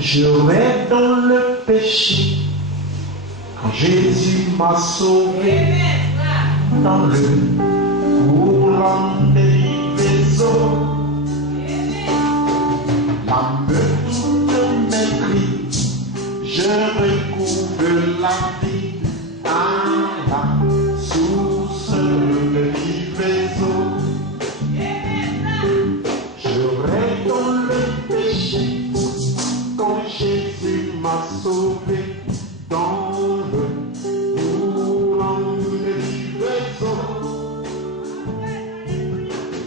J'aurais dans le péché quand Jésus m'a sauvé dans le courant des livraisons. La meute de mes cris, je recouvre la vie à la source de livraison. J'aurais dans le péché quand Jésus m'a sauvé dans le courant de livraison.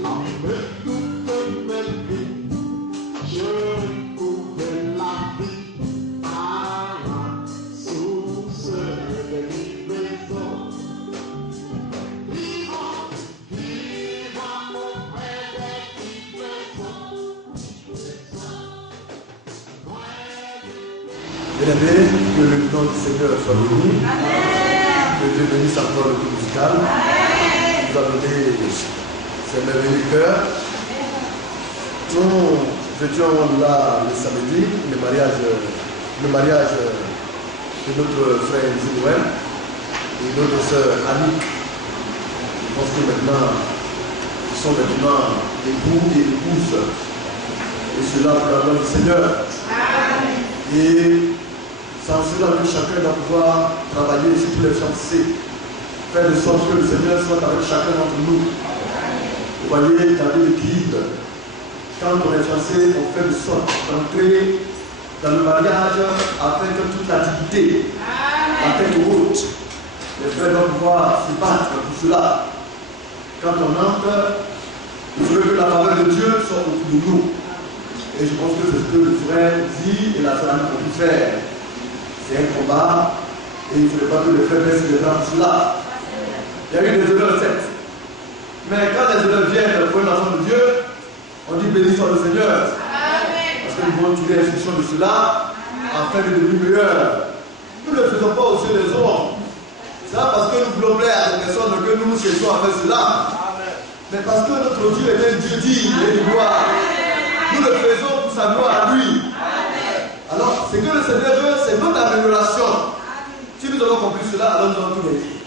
La meute de mes cris, je recouvre la vie à la source de livraison. Vivant auprès des livraisons. Bien-aimés, que le nom du Seigneur soit béni. Que Dieu bénisse encore le groupe musical. Nous a donné ces merveilleux cœurs. Nous étions là le samedi, le mariage de notre frère Zinoël et notre sœur Annick. Je pense que maintenant, ils sont maintenant époux et épouses. Et cela pour la gloire du Seigneur. Et c'est en cela que chacun doit pouvoir travailler sur tous les chantiers, faire de sorte que le Seigneur soit avec chacun d'entre nous. Vous voyez, garder l'équilibre. Quand on est fiancé, on fait de sorte d'entrer dans le mariage avec toute l'activité, la tête haute. Les frères doivent pouvoir se battre pour cela. Quand on entre, il faut que la faveur de Dieu soit autour de nous. Et je pense que c'est ce que le frère dit et la sœur Annick ont pu faire. C'est un combat et il ne faudrait pas que les frères baissent les bras pour cela. Il y a eu des erreurs, certes. Mais quand les erreurs viennent pour un enfant de Dieu, on dit béni soit le Seigneur. Parce que nous voulons tirer l'instruction de cela afin de devenir meilleurs. Nous ne le faisons pas aux yeux des hommes. C'est pas parce que nous voulons plaire à des personnes que nous nous cherchons à faire cela. Mais parce que notre Dieu est un Dieu digne et de gloire. Nous le faisons pour sa gloire à lui. Alors, ce que le Seigneur veut, c'est notre amélioration. Si nous avons compris cela, alors nous allons tout gagner.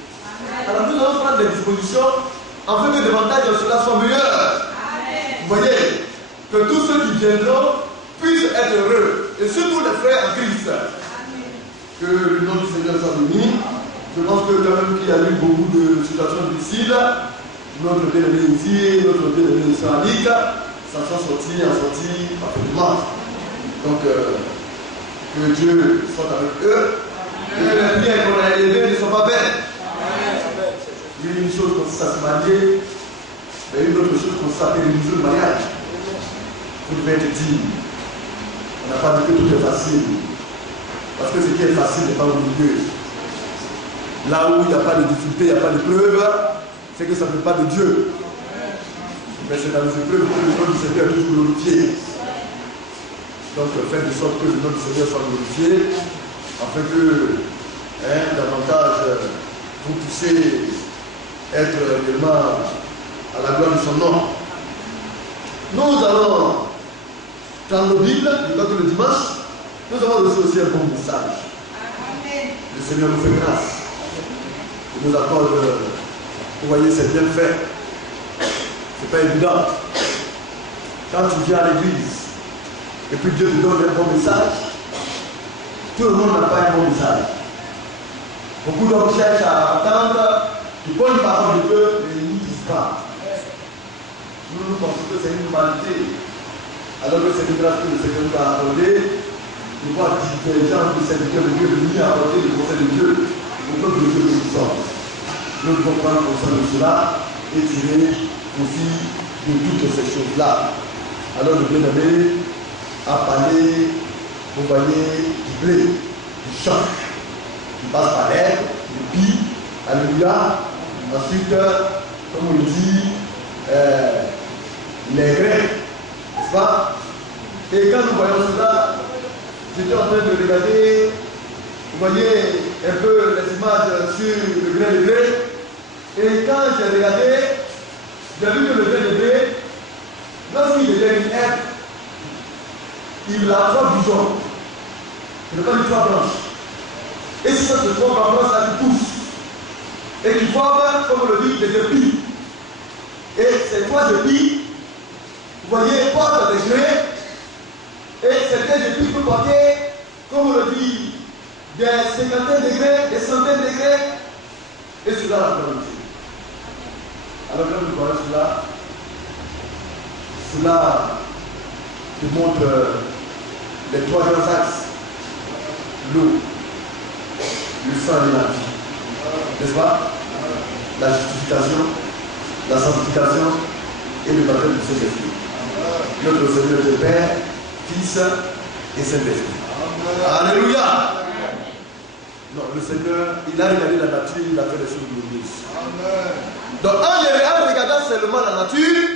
Alors, nous allons prendre des dispositions afin que davantage de cela soit meilleur. Vous voyez, que tous ceux qui viendront puissent être heureux. Et surtout les frères en Christ. Que le nom du Seigneur soit béni. Je pense que quand même qu'il y a eu beaucoup de situations difficiles. Notre bien-aimé ici, notre bien-aimé Annick, ça s'en sorti parfaitement. Donc, que Dieu soit avec eux. Que les prières qu'on a élevées ne sont pas vaines. Il y a une chose comme ça se marier, mais une autre chose comme ça pérenniser le mariage. Vous devez être digne. On n'a pas dit que tout est facile. Parce que ce qui est facile n'est pas au milieu. Là où il n'y a pas de difficulté, il n'y a pas de preuve, c'est que ça ne fait pas de Dieu. Mais c'est dans les épreuves que le nom du Seigneur est toujours glorifié. Donc faites de sorte que le nom du Seigneur soit glorifié, afin que davantage vous puissiez être réellement à la gloire de son nom. Nous allons prendre nos Bibles, je crois que le dimanche, nous avons reçu aussi un bon message. Le Seigneur nous fait grâce. Il nous accorde, vous voyez, c'est bien fait. C'est pas évident. Quand tu viens à l'église, et puis Dieu te donne un bon message, tout le monde n'a pas un bon message. Beaucoup d'hommes cherchent à attendre une bonne parole de Dieu, mais ils ne disent pas. Nous pensons que c'est une humanité. Alors que c'est une grâce que le Seigneur nous a accordée, de voir des gens qui serviteurs de Dieu venir apporter le conseil de Dieu au peuple de Dieu que nous sommes. Nous devons prendre conscience de cela et tirer profit de toutes ces choses-là. Alors le bien-aimé a parlé, vous voyez, du blé, du champ, qui passe par l'air, du pis, alléluia. Ensuite, comme on dit, les grains, n'est-ce pas? Et quand nous voyons cela, j'étais en train de regarder, vous voyez un peu les images sur le grain de blé. Et quand j'ai regardé, j'ai vu que le grain de blé, lorsqu'il devient une herbe, il a trois bourgeons. Ce n'est pas une toile blanche. Et si ça se trouve en blanche, ça qui pousse. Et qui forme, comme on le dit, des épis. Et ces trois épis, vous voyez, portent des grains. Et certains épis peuvent porter, comme on le dit, des cinquantaines de grains, des centaines de grains. Et cela la qualité. Alors quand nous voyons cela te montre les trois grands axes. L'eau, le sang et la vie. N'est-ce pas? La justification, la sanctification et le baptême du Saint-Esprit. Notre Seigneur est Père, Fils et Saint-Esprit. Alléluia! Non, le Seigneur, il a regardé la nature, il a fait des choses glorieuses. Donc, en regardant seulement la nature,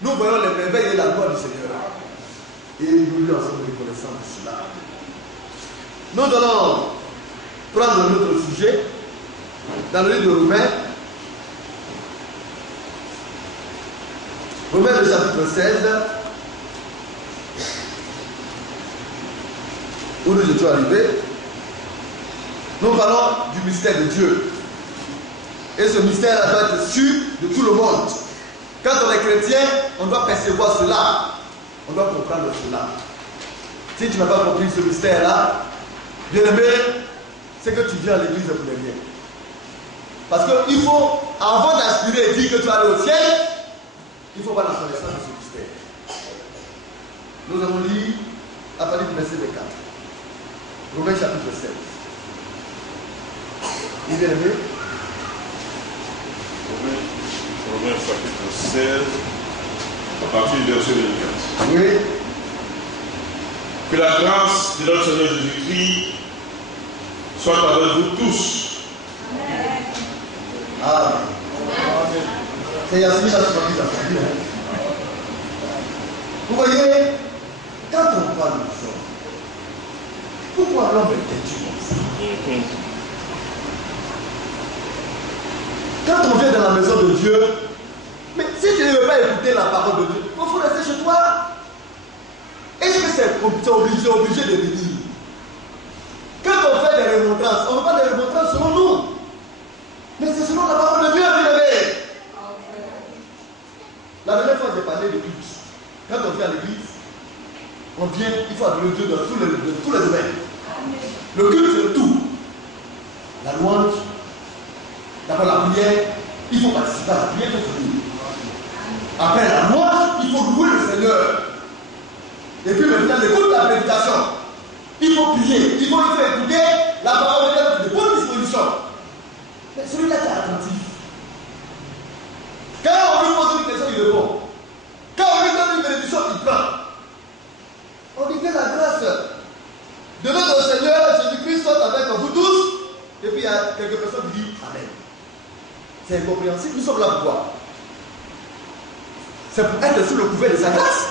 nous voyons les merveilles et la gloire du Seigneur. Et nous lui en sommes reconnaissants de cela. Nous allons prendre notre sujet dans le livre de Romains. Romains le chapitre 16, où nous étions arrivés. Nous parlons du mystère de Dieu. Et ce mystère doit être sûr de tout le monde. Quand on est chrétien, on doit percevoir cela. On doit comprendre cela. Si tu n'as pas compris ce mystère-là, bien aimé, c'est que tu viens à l'église pour les biens. Parce qu'il faut, avant d'aspirer et dire que tu vas aller au ciel, il faut avoir la connaissance de ce mystère. Nous allons lire à partir du verset 4. Romains chapitre 16. Il est aimé. Romains chapitre 16, à partir du verset 24. Oui. Que la grâce de notre Seigneur Jésus-Christ soit avec vous tous. Amen. C'est Yasmine qui a dit ça. Vous voyez, quand on parle de ça, pourquoi l'homme est têtu comme ça? Quand on vient dans la maison de Dieu, mais si tu ne veux pas écouter la parole de Dieu, il faut rester chez toi. Est-ce que c'est obligé de venir? Quand on fait des remontrances, on ne fait pas des remontrances selon nous. Mais c'est selon la parole de Dieu, bien aimé. La dernière fois, j'ai parlé de culte. Quand on vient à l'église, on vient, il faut adorer Dieu dans tous les domaines. Le culte, c'est le tout. La louange, d'abord la prière, il faut participer à la prière, il faut venir. Après la louange, il faut louer le Seigneur. Et puis maintenant, écoute la prédication. Il faut prier, il faut écouter la parole de Dieu avec de bonnes dispositions. Mais celui-là qui est attentif. Quand on lui pose une question, il répond. Quand on lui donne une bénédiction, il prend. On dit que la grâce de notre Seigneur Jésus-Christ soit avec vous tous. Et puis il y a quelques personnes qui disent Amen. C'est incompréhensible. Nous sommes là pourquoi? C'est pour être sous le couvert de sa grâce.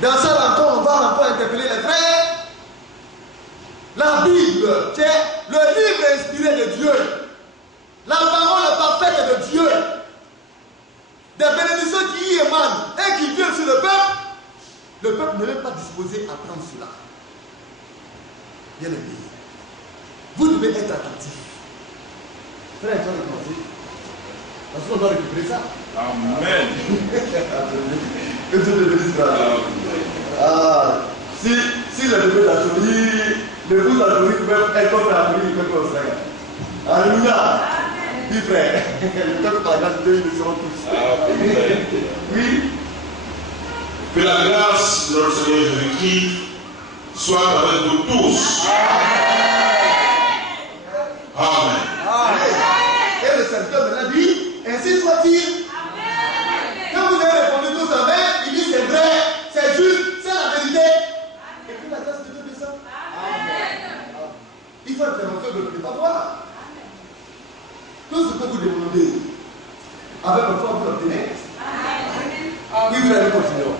Dans cette rencontre, on va encore interpeller les frères. La Bible, c'est le livre inspiré de Dieu. La parole parfaite de Dieu. Des bénédictions qui y émanent et qui viennent sur le peuple n'est même pas disposé à prendre cela. Bien aimé. Vous devez être attentif. Frère, tu vas le penser. Parce qu'on doit récupérer ça. Amen. Que Dieu te bénisse, frère. Si le bébé d'Achori, le bout d'Achori peut être comme l'Achori, il peut comme ça. Alléluia. Dis frère, le peuple par grâce de Dieu, ils seront tous. Amen. Oui. Que la grâce de notre Seigneur Jésus-Christ soit avec vous tous. Amen. Et le serviteur maintenant dit, ainsi soit-il. Quand vous avez répondu tous Amen, il dit c'est vrai, c'est juste, c'est la vérité. Et puis la grâce de Dieu descend. Il faut être rémonceur de ne pas voir. Tout ce que vous demandez, avec le foi, vous l'obtenez. Oui, frère, nous continuons.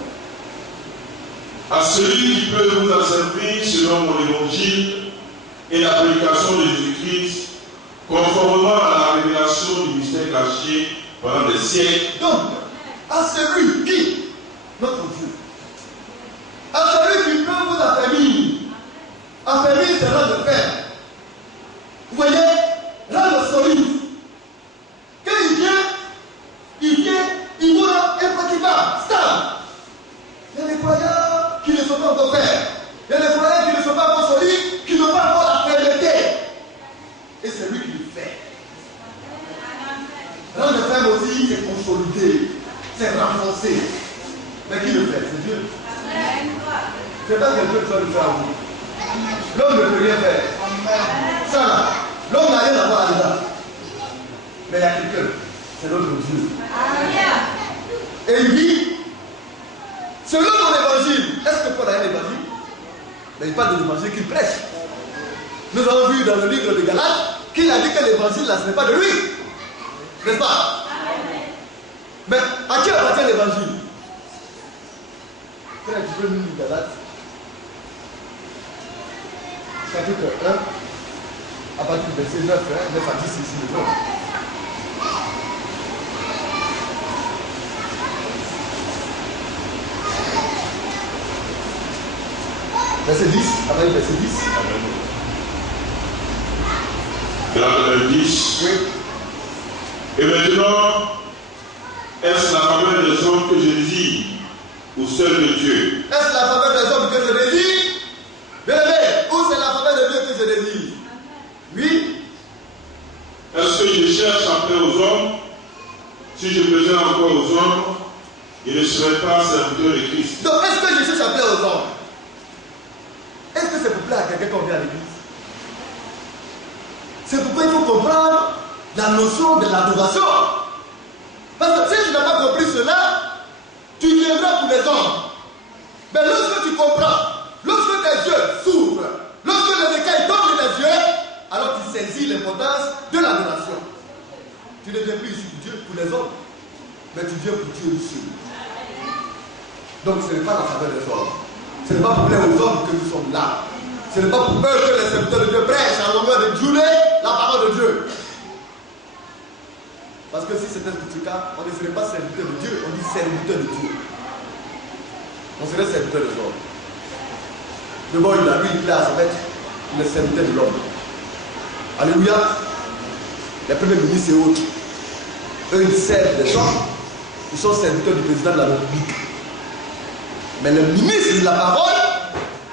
À celui qui peut vous asservir selon mon évangile et la prédication de Jésus-Christ, conformément à la révélation du mystère caché pendant des siècles. Donc, à celui qui, notre Dieu, à celui qui peut c'est rang de fer. Vous voyez, rang de solide. Quand il vient, il vous rend impraticable, stable. Il y a des croyants qui ne sont pas encore fermes. Il y a des croyants qui ne sont pas encore solides, qui n'ont pas encore la fermeté. Et c'est lui qui le fait. Rang de fer aussi, c'est consolidé, c'est renforcé. Mais qui le fait? C'est Dieu. C'est pas que Dieu peut le faire à vous. L'homme ne peut rien faire. Ça là, l'homme n'a rien à voir là-dedans. Mais il y a quelqu'un, c'est notre Dieu. Et il dit, selon mon évangile, est-ce que Paul a un évangile? Mais il parle de l'évangile qu'il prêche. Nous avons vu dans le livre de Galates qu'il a dit que l'évangile là, ce n'est pas de lui. N'est-ce pas? Mais à qui appartient l'évangile? Quand tu veux lire Galates, chapitre 1, à partir du verset 9, 9 à 10, ici le nom. Verset 10, après verset 10. Verset 10. Oui. Et maintenant, est-ce la faveur des hommes que je désire ou seul de Dieu? Est-ce la faveur des hommes que je désire? Bien-aimé, ou c'est la faveur de Dieu que je désire? Oui. Est-ce que je cherche à plaire aux hommes? Si je plaisais encore aux hommes, il ne serait pas serviteur de Christ. Donc, est-ce que je cherche à plaire aux hommes? Est-ce que c'est pour plaire à quelqu'un qu'on vient à l'église? C'est pourquoi il faut comprendre la notion de l'adoration. Parce que si tu n'as pas compris cela, tu viendras pour les hommes. Mais lorsque tu comprends, lorsque tes yeux s'ouvrent, lorsque les écailles tombent de tes yeux, alors tu saisis l'importance de l'adoration. Tu ne viens plus ici pour Dieu, pour les hommes, mais tu viens pour Dieu seul. Donc ce n'est pas la faveur des hommes. Ce n'est pas pour plaire aux hommes que nous sommes là. Ce n'est pas pour eux que les serviteurs de Dieu prêchent à longueur de journée la parole de Dieu. Parce que si c'était le cas, on ne serait pas serviteur de Dieu, on dit serviteur de Dieu. On serait serviteur des hommes. D'abord, il a lui, il est à se mettre le serviteur de l'homme. Alléluia. Les premiers ministres et autres, eux, ils servent les hommes. Ils sont serviteurs du président de la République. Mais les ministres de la parole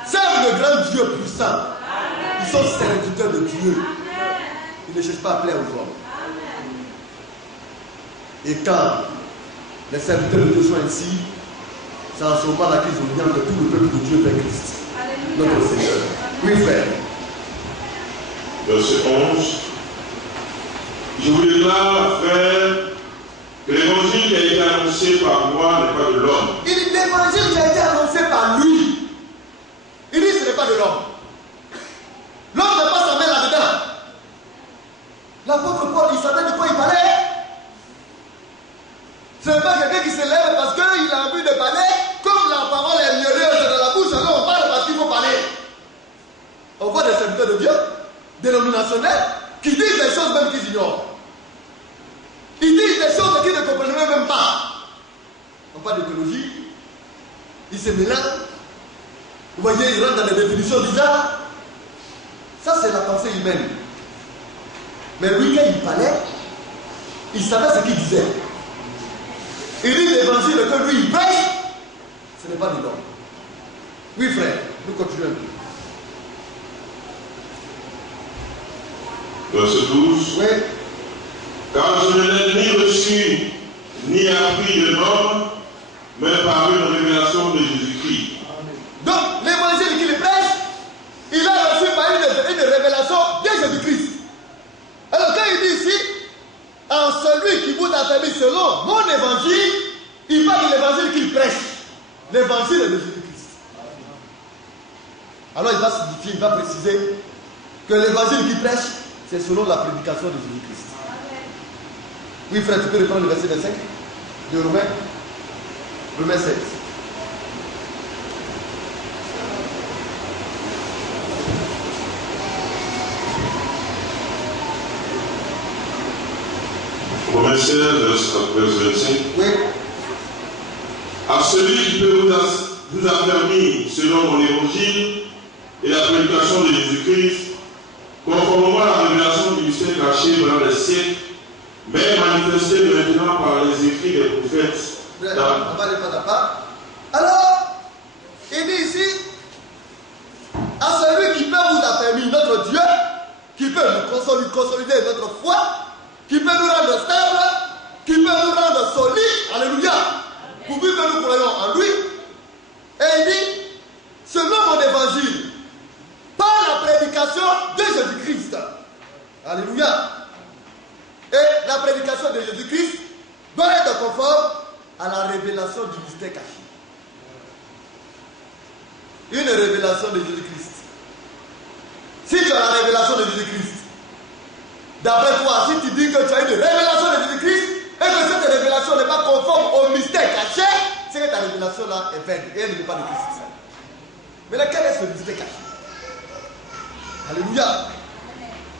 servent le grand Dieu puissant. Ils sont serviteurs de Dieu. Ils ne cherchent pas à plaire aux hommes. Et quand les serviteurs de Dieu sont ici, c'est en ce moment là qu'ils ont que tout le peuple de Dieu vers Christ, notre Seigneur. Oui, frère. Verset 11. Je vous déclare, frère, que l'évangile qui a été annoncé par moi n'est pas de l'homme. Il dit l'évangile qui a été annoncé par lui. Il dit ce n'est pas de l'homme. L'homme n'a pas sa main là-dedans. L'apôtre Paul, il savait de quoi il parlait. Ce n'est pas quelqu'un qui se lève parce qu'il a envie de parler. Comme la parole est mielleuse dans la bouche, alors on parle parce qu'il faut parler. On voit des serviteurs de Dieu, dénominationnels, qui disent des choses même qu'ils ignorent. Ils disent des choses qu'ils ne comprennent même pas. On parle de théologie. Ils se mélangent. Vous voyez, ils rentrent dans des définitions bizarres. Ça, c'est la pensée humaine. Mais lui, quand il parlait, il savait ce qu'il disait. Il dit l'évangile que lui, il prêche, ce n'est pas de l'homme. Oui, frère, nous continuons. Verset 12. Oui. Car je ne l'ai ni reçu, ni appris de l'homme, mais par une révélation de Jésus-Christ. Donc, l'évangile qu'il prêche, il a reçu par une révélation de Jésus-Christ. Alors, quand il dit ici, en celui qui vous a permis selon mon évangile, il parle de l'évangile qu'il prêche. L'évangile de Jésus-Christ. Alors, il va signifier, il va préciser que l'évangile qu'il prêche, c'est selon la prédication de Jésus-Christ. Oui, frère, tu peux reprendre le verset 25 de Romains. Romains 7. Romains 16, verset 25. Oui. À celui qui peut vous affermir selon mon évangile, et la prédication de Jésus-Christ, conformément à la révélation du mystère caché pendant les siècles, mais manifesté maintenant par les écrits des prophètes. Alors, il dit ici, à celui qui peut vous affermir, notre Dieu, qui peut nous consolider notre foi, qui peut nous rendre stables, qui peut nous rendre solides, alléluia, pourvu que nous croyons en lui. Et il dit, selon mon évangile, par la prédication de Jésus-Christ, alléluia, et la prédication de Jésus-Christ doit être conforme à la révélation du mystère caché. Une révélation de Jésus-Christ. Si tu as la révélation de Jésus-Christ, d'après toi, si tu dis que tu as une révélation de Jésus-Christ et que cette révélation n'est pas conforme au mystère caché, c'est que ta révélation-là est vaine et elle n'est pas de Christ. Mais là, quel est ce mystère caché? Alléluia.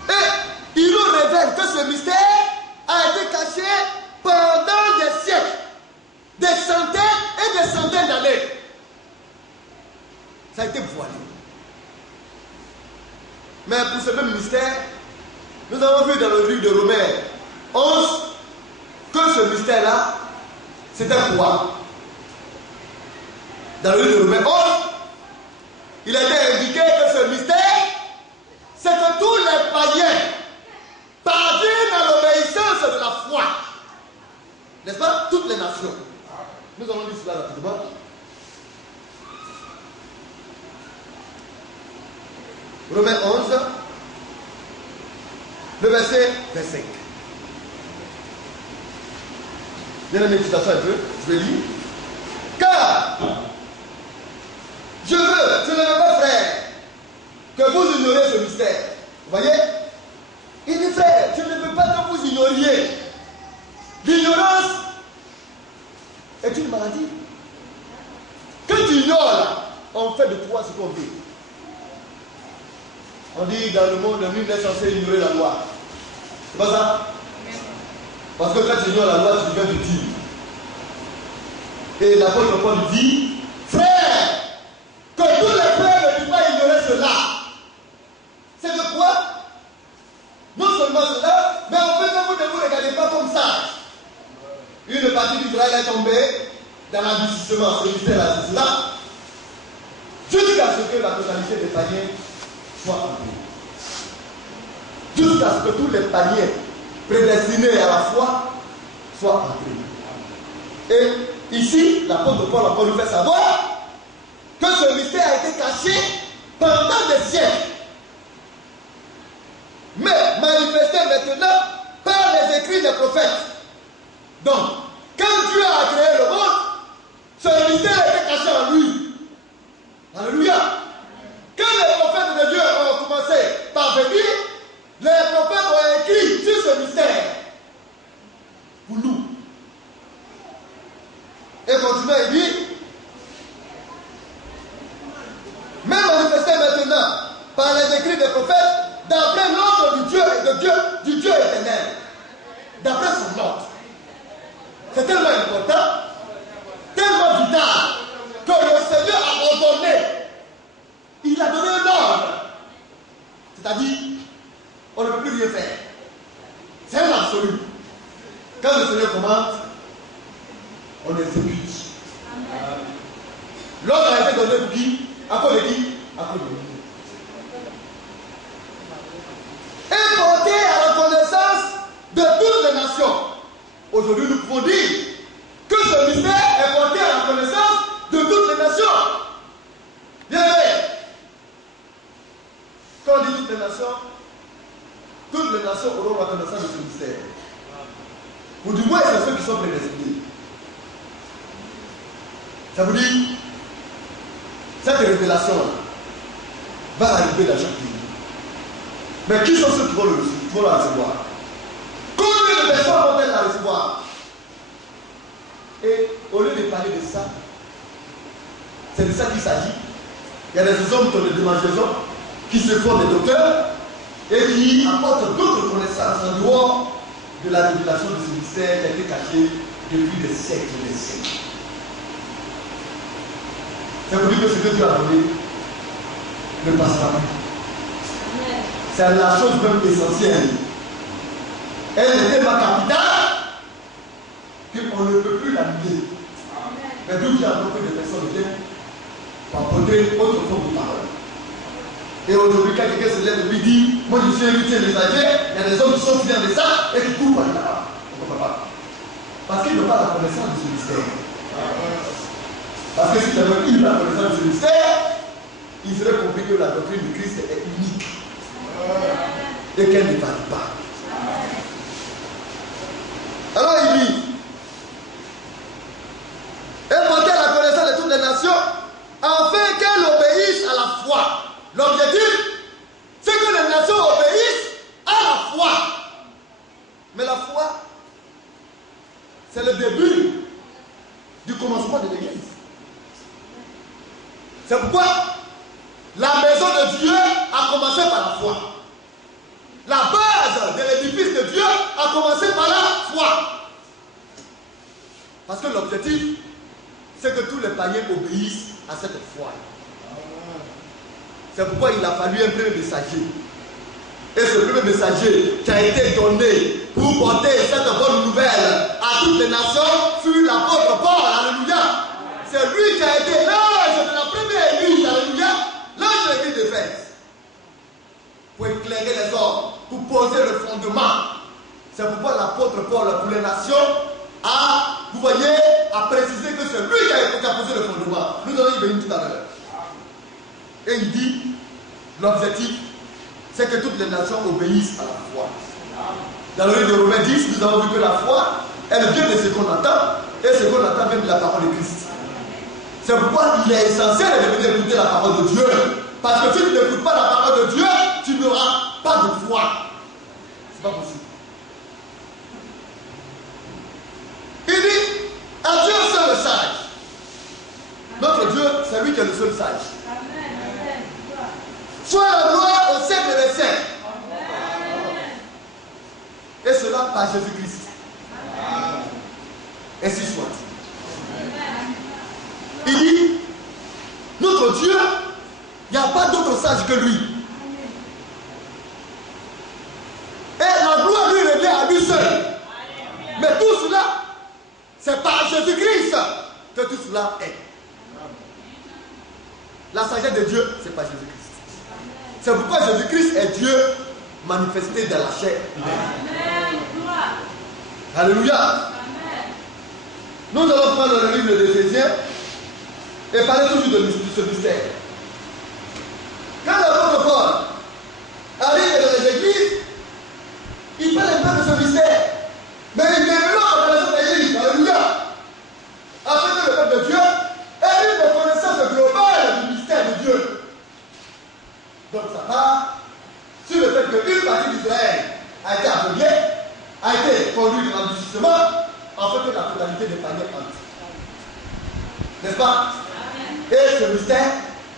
Et il nous révèle que ce mystère a été caché pendant des siècles, des centaines et des centaines d'années. Ça a été voilé. Mais pour ce même mystère, nous avons vu dans le livre de Romains 11 que ce mystère-là, c'était quoi? Dans le livre de Romains 11, il a été indiqué que ce mystère, c'est que tous les païens parviennent à l'obéissance de la foi. N'est-ce pas? Toutes les nations. Nous allons lire cela rapidement. Romains 11, le verset 25. Bien aimé, citation un peu, je vais lire. Car je ne veux pas, frère, que vous ignoriez ce mystère. Vous voyez? Il dit, frère, je ne veux pas que vous ignoriez. L'ignorance est une maladie. Quand tu ignores, on fait de toi ce qu'on veut. On dit dans le monde, nul n'est censé ignorer la loi. C'est pas ça? Parce que quand tu ignores la loi, tu deviens petit. Et l'apôtre Paul dit, frère, que tous les frères ne puissent pas ignorer cela. C'est de quoi? Non seulement cela, mais en fait, vous ne vous regardez pas comme ça. Une partie d'Israël est tombée dans l'endurcissement, ce mystère-là, c'est cela. Jusqu'à ce que la totalité des païens soit entrée. Jusqu'à ce que tous les païens prédestinés à la foi soient entrés. Et ici, l'apôtre Paul encore nous fait savoir que ce mystère a été caché pendant des siècles, mais manifesté maintenant par les écrits des prophètes. Donc, quand Dieu a créé le monde, ce mystère a été caché en lui. Alléluia. Quand les prophètes de Dieu ont commencé par venir, les prophètes ont écrit sur ce mystère pour nous. Et continuez, il dit, mais manifesté maintenant par les écrits des prophètes, d'après l'ordre du Dieu éternel, d'après son ordre. C'est tellement important, tellement vital, que le Seigneur a ordonné. Il a donné un ordre. C'est-à-dire, on ne peut plus rien faire. C'est un absolu. Quand le Seigneur commande, on exécute. L'ordre a été donné pour qui? À cause de qui? À cause de nous. Et porté à la connaissance de toutes les nations. Aujourd'hui, nous pouvons dire que ce mystère est porté à la connaissance de toutes les nations. Bien vrai. Quand on dit toutes les nations auront la connaissance de ce mystère. Ou du moins, c'est ceux qui sont prédestinés. Ça veut dire, cette révélation va arriver dans chaque pays. Mais qui sont ceux qui vont la recevoir? Combien de personnes vont-elles la recevoir? Et au lieu de parler de ça, c'est de ça qu'il s'agit. Il y a des hommes de démangeaison qui se font des docteurs et qui apportent d'autres connaissances en dehors de la révélation de ce mystère qui a été caché depuis des siècles et des siècles. Ça veut dire que ce que Dieu a donné ne passera plus. C'est la chose même essentielle. Elle était ma capitale, qu'on ne peut plus l'annuler. Mais d'où il y a beaucoup de personnes qui viennent pour apporter autre forme de parole. Et aujourd'hui, quand quelqu'un se lève et lui dit, moi je suis invité des âgés, il y a des hommes qui sont fidèles de ça et qui courent par là-bas. On ne peut pas. Parce qu'ils n'ont pas la connaissance de ce mystère. Parce que si tu avais eu la connaissance de ce mystère, il serait compris que la doctrine de Christ est unique. Et qu'elle ne varie pas. Alors il dit, et porter la connaissance de toutes les nations, afin qu'elles obéissent à la foi. L'objectif, c'est que les nations obéissent à la foi. Mais la foi, c'est le début du commencement de l'Église. C'est pourquoi la maison de Dieu a commencé par la foi. La base de l'édifice de Dieu a commencé par la foi. Parce que l'objectif, c'est que tous les païens obéissent à cette foi. C'est pourquoi il a fallu un premier messager. Et ce premier messager qui a été donné pour porter cette bonne nouvelle à toutes les nations fut l'apôtre Paul. Alléluia. C'est lui qui a été l'ange de la première église. Alléluia. L'ange de l'église d'Éphèse. Pour éclairer les hommes, pour poser le fondement. C'est pourquoi l'apôtre Paul pour les nations a, vous voyez, a précisé que c'est lui qui a posé le fondement. Nous allons y venir tout à l'heure. Et il dit, l'objectif, c'est que toutes les nations obéissent à la foi. Dans le livre de Romains 10, nous avons vu que la foi, elle vient de ce qu'on entend, et ce qu'on entend vient de la parole de Christ. C'est pourquoi il est essentiel de venir écouter la parole de Dieu. Parce que si tu n'écoutes pas la parole de Dieu, tu n'auras pas de foi. C'est pas possible. Il dit, à Dieu seul le sage. Notre Dieu, c'est lui qui est le seul sage. Soit la gloire au siècle des siècles. Et cela par Jésus-Christ. Ainsi soit. Il dit, notre Dieu, il n'y a pas d'autre sage que lui. Et la gloire lui revient à lui seul. Mais tout cela, c'est par Jésus-Christ que tout cela est. La sagesse de Dieu, c'est par Jésus-Christ. C'est pourquoi Jésus-Christ est Dieu manifesté dans la chair humaine. Alléluia. Amen. Nous allons prendre le livre d'Éphésiens et parler toujours de ce mystère. Quand l'apôtre Paul arrive dans les églises, il parle un peu de ce mystère. Mais il développe dans les églises. Alléluia. Afin que le peuple de Dieu ait une connaissance globale du mystère de Dieu. Donc ça part sur le fait qu'une partie d'Israël a été aveuglée, a été conduite dans l'endurcissement, en fait que la totalité des païens entre. N'est-ce pas? Et ce mystère,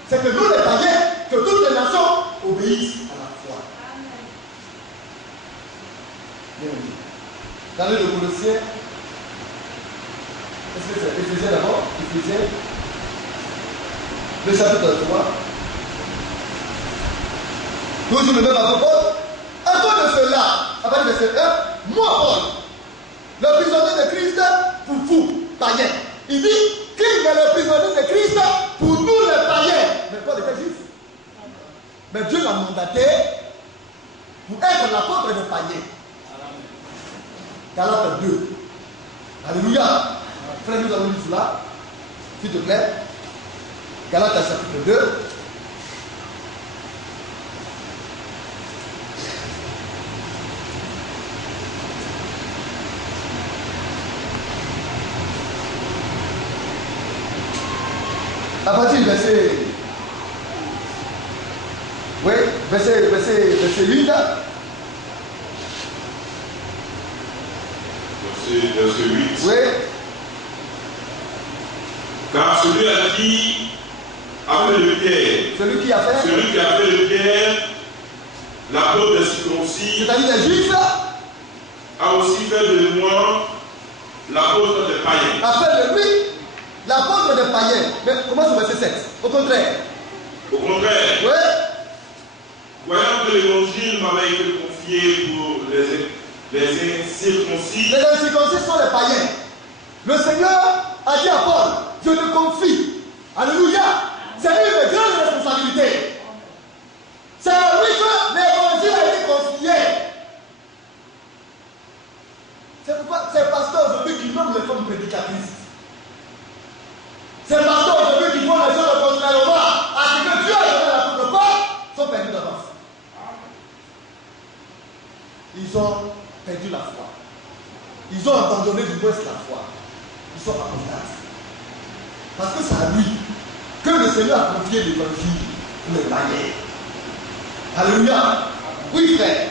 c'est que nous les païens, que toutes les nations obéissent à la foi. Bien dit. Dans le livre de Colossiens, est-ce que c'est Éphésiens d'abord? Éphésiens, le chapitre 3. Toujours le même apôtre. À cause de cela, à partir de verset 1, moi Paul, le prisonnier de Christ pour vous, païens. Il dit qu'il est le prisonnier de Christ pour nous les païens. Mais Paul était juif. Mais Dieu l'a mandaté pour être l'apôtre des païens. Galates 2. Alléluia. Frère, nous allons lire cela, s'il te plaît. Galates chapitre 2. À partir du verset, oui, verset 8. Verset 8. Oui. Car celui à qui a fait le Pierre, Celui qui a fait le Pierre, l'apôtre des circoncis, c'est-à-dire les juifs, a aussi fait de moi l'apôtre des païens. a fait de lui l'apôtre des païens. Mais comment c'est verset 7? Au contraire. Au contraire, Oui. l'évangile m'avait été confié pour les incirconcis. Les incirconcis sont les païens. Le Seigneur a dit à Paul, je te confie. Alléluia. C'est lui une grande responsabilité. C'est à lui que l'évangile a été confié. C'est pourquoi ces pasteurs aujourd'hui qui nomment les femmes prédicatrices. Ces pasteurs aujourd'hui qui font les choses contrairement à ce que Dieu a donné à l'apôtre Paul sont perdus d'avance. Ils ont perdu la foi. Ils ont abandonné du moins la foi. Ils sont apostates. Parce que c'est à lui que le Seigneur a confié l'évangile pour les païens. Alléluia. Oui, frère.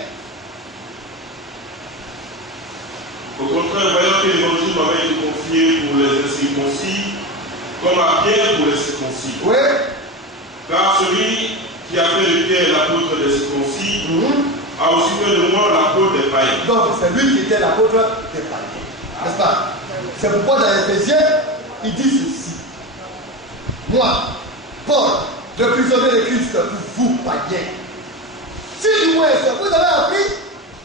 Au contraire, voyant que l'évangile m'avait été confié pour les incirconcis, comme à Pierre pour les circoncis. Oui. Car celui qui a fait de Pierre l'apôtre des circoncis a aussi fait de moi l'apôtre des païens. Donc c'est lui qui était l'apôtre des païens. N'est-ce pas? C'est pourquoi dans Éphésiens, il dit ceci. Moi, Paul, le prisonnier de Christ pour vous, païens. Si du moins vous avez appris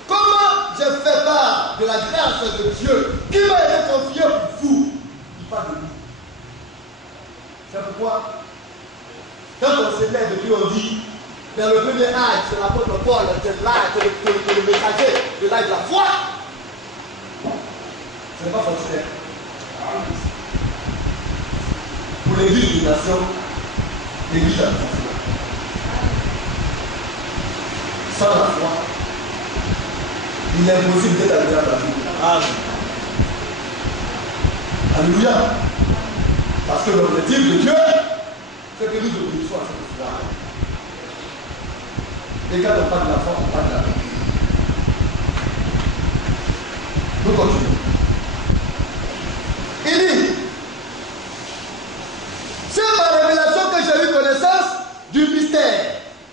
comment je fais part de la grâce de Dieu qui m'a été confiée pour vous, il parle de nous. C'est pourquoi, quand on se lève depuis on dit, dans le premier âge, c'est l'apôtre Paul, c'est l'âge, c'est le messager de l'âge de la foi. Ce n'est pas fonctionnel. Pour l'église des nations, l'église de la foi. Sans la foi, il est impossible d'être agréable à Dieu. Amen. Alléluia. Parce que l'objectif de Dieu, c'est que nous obéissons à cette foi. Et quand on parle de la foi, on parle de la vie. Nous continuons. Il dit, c'est par révélation que j'ai eu connaissance du mystère.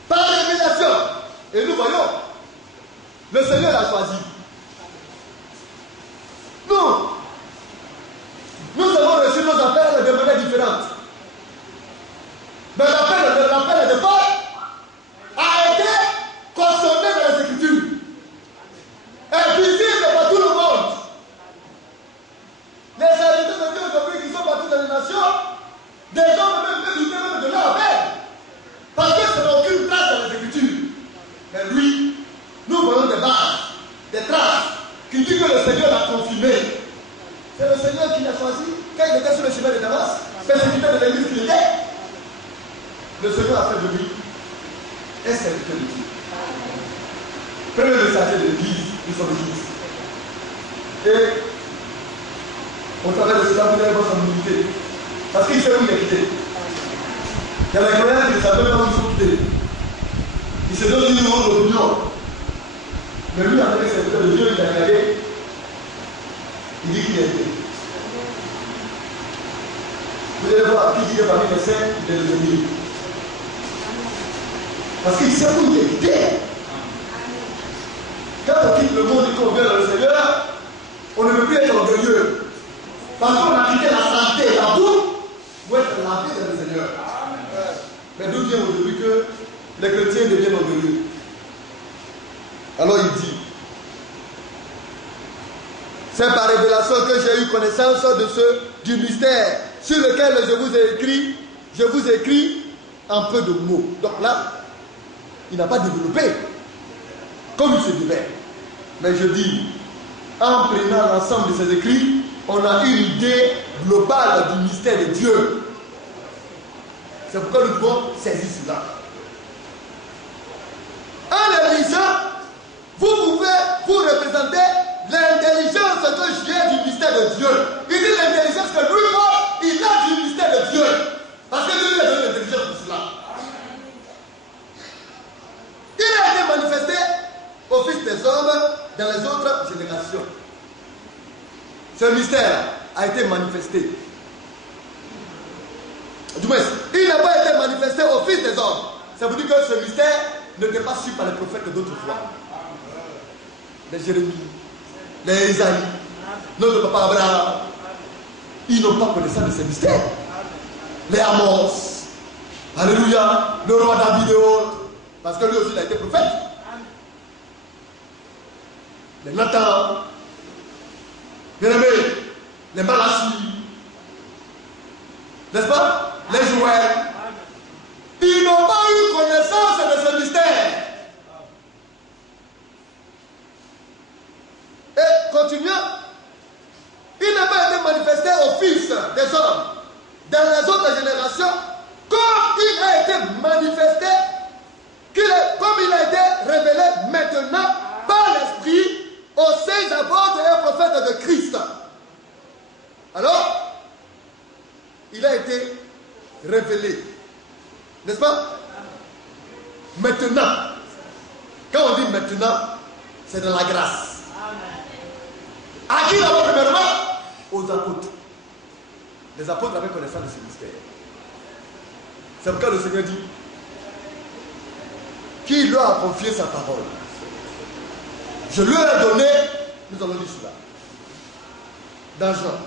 Par révélation. Et nous voyons, le Seigneur l'a choisi. Nous avons reçu nos appels de manière différente. Mais l'appel de Paul a été consommé dans les Écritures. Et visible par tout le monde. Les serviteurs de Dieu aujourd'hui qui sont partis dans les nations, des hommes même de leur appel. Parce que ça n'a aucune place dans les Écritures. Mais lui, nous voyons des bases, des traces, qui disent que le Seigneur l'a confirmé. C'est le Seigneur qui l'a choisi quand il était sur le chemin de Damas, persécuteur de l'église qu'il était. Le Seigneur a fait de lui un serviteur de Dieu. Premier messager de l'église, de son église. Et au travers de cela, vous allez voir son humilité. Parce qu'il sait où il est quitté. Il y a les croyants qui ne savent pas où ils sont quittés. Il se donne une autre opinion. Mais lui, en tant que serviteur de Dieu, il a regardé. Il dit qu'il est été. Vous allez voir, qui dit que parmi les saints, il est devenu. Parce qu'il sait où il est quitté. Quand on quitte le monde et qu'on vient dans le Seigneur, on ne peut plus être orgueilleux. Parce qu'on a quitté la santé, la boue, pour être lavé dans le Seigneur. Mais d'où vient aujourd'hui que les chrétiens deviennent orgueilleux? Alors il dit, c'est par révélation que j'ai eu connaissance du mystère sur lequel je vous ai écrit en peu de mots. Donc là, il n'a pas développé comme il se devait. Mais je dis, en prenant l'ensemble de ces écrits, on a une idée globale du mystère de Dieu. C'est pourquoi nous devons saisir cela. En le lisant, vous pouvez vous représenter l'intelligence que j'ai du mystère de Dieu. Il dit l'intelligence que lui, il a du mystère de Dieu. Parce que lui, il a donné l'intelligence pour cela. Il a été manifesté au Fils des hommes dans les autres générations. Ce mystère a été manifesté. Du moins, il n'a pas été manifesté au Fils des hommes. Ça veut dire que ce mystère n'était pas su par les prophètes d'autrefois. Les Jérémie, les Isaïe, notre papa Abraham, ils n'ont pas connaissance de ces mystères. Les Amos, alléluia, le roi David et autres, parce que lui aussi il a été prophète. les Nathan, bien aimé, les Malassi, n'est-ce pas? Les Joël. Ils n'ont pas eu connaissance de ce mystère. Et continuons, il n'a pas été manifesté au Fils des hommes dans les autres générations comme il a été manifesté, comme il a été révélé maintenant par l'Esprit aux saints apôtres et prophètes de Christ. Alors, il a été révélé, n'est-ce pas? Maintenant, quand on dit maintenant, c'est de la grâce. À qui d'abord premièrement? Aux apôtres. Les apôtres avaient connaissance de ce mystère. C'est pourquoi le Seigneur dit qui leur a confié sa parole. Je leur ai donné, nous allons lire cela. Dans Jean.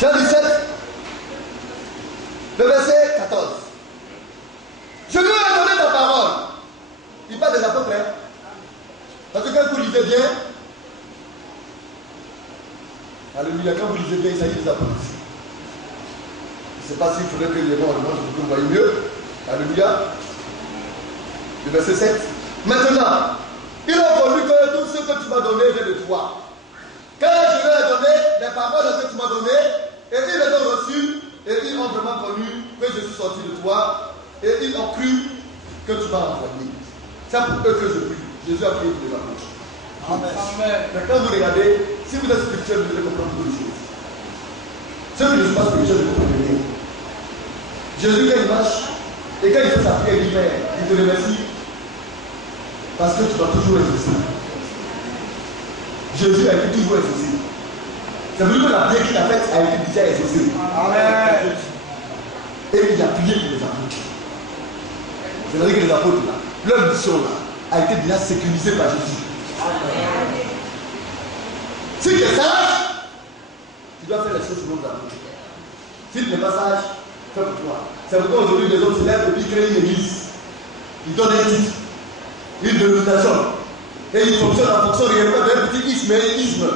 Jean 17, le verset 14. Je leur ai donné ta parole. Il parle des apôtres, hein? Parce que quand vous lisez bien, alléluia, quand vous lisez bien, il s'agit des apôtres. Je ne sais pas s'il faudrait que les gens le montrent pour que vous voyez mieux. Alléluia. Le verset 7. Maintenant, il a connu que tout ce que tu m'as donné vient de toi. Quand je lui ai donné les paroles que tu m'as données, et ils les ont reçues, et ils ont vraiment connu que je suis sorti de toi, et ils ont cru que tu m'as envoyé. C'est pour eux que je prie. Jésus a prié pour les apôtres. Amen. Mais quand vous regardez, si vous êtes spirituel, vous devez comprendre beaucoup de choses. Ceux qui ne sont pas spirituels, vous comprenez rien. Jésus, quand il marche, et quand il fait sa prière, il dit, Père, il te remercie parce que tu vas toujours exaucer. Jésus a été toujours exaucé. C'est vrai que la prière qu'il a faite a été déjà exaucée. Amen. Et il a prié pour les apôtres. C'est-à-dire que les apôtres, là, leur mission là, a été déjà sécurisée par Jésus. Amen. Si tu es sage, tu dois faire les choses selon ta vie. Si tu n'es pas sage, fais pour toi. C'est pourquoi aujourd'hui les hommes se lèvent et puis créent une église. Ils donnent un titre, une dénomination. Et ils fonctionnent en fonction réellement d'un petit isme et isme.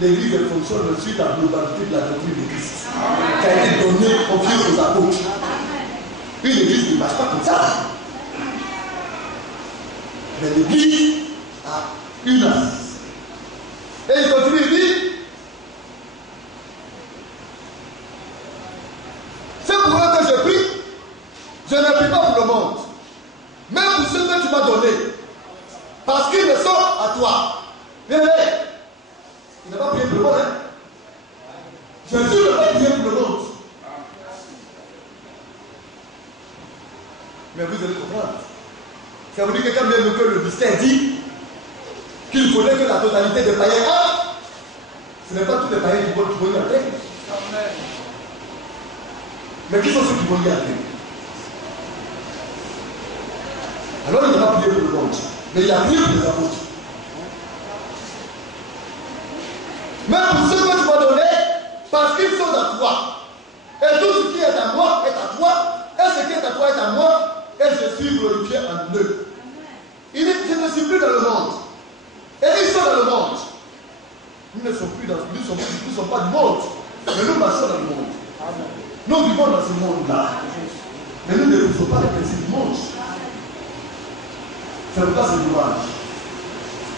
L'église elle fonctionne suite à la globalité de la doctrine de Christ. Qui a été donnée, confiée aux apôtres. Une église ne marche pas comme ça. Mais l'église a une assise. Et il continue, il dit, c'est pour eux que je prie. Je ne prie pas pour le monde, mais pour ceux que tu m'as donnés. Parce qu'ils ne sont à toi. Bien, il n'a pas prié pour le monde. Hein? Jésus n'a pas prié pour le monde. Mais vous allez comprendre. Ça veut dire que quand même que le mystère dit qu'il faudrait que la totalité des païens entrent, ce n'est pas tous les païens qui vont y entrer. Mais qui sont ceux qui vont y entrer? Alors il n'a pas prié pour le monde, mais il a prié pour les apôtres. Mais pour ceux que tu m'as donné, parce qu'ils sont à toi, et tout ce qui est à moi est à toi, et ce qui est à toi est à moi, et je suis glorifié en eux. Il dit, je ne suis plus dans le monde. Et ils sont dans le monde. Nous ne sommes plus dans nous ne sommes pas du monde, mais nous marchons dans le monde. Nous vivons dans ce monde-là. Mais nous ne faisons pas les principes du monde. C'est pourquoi c'est dommage.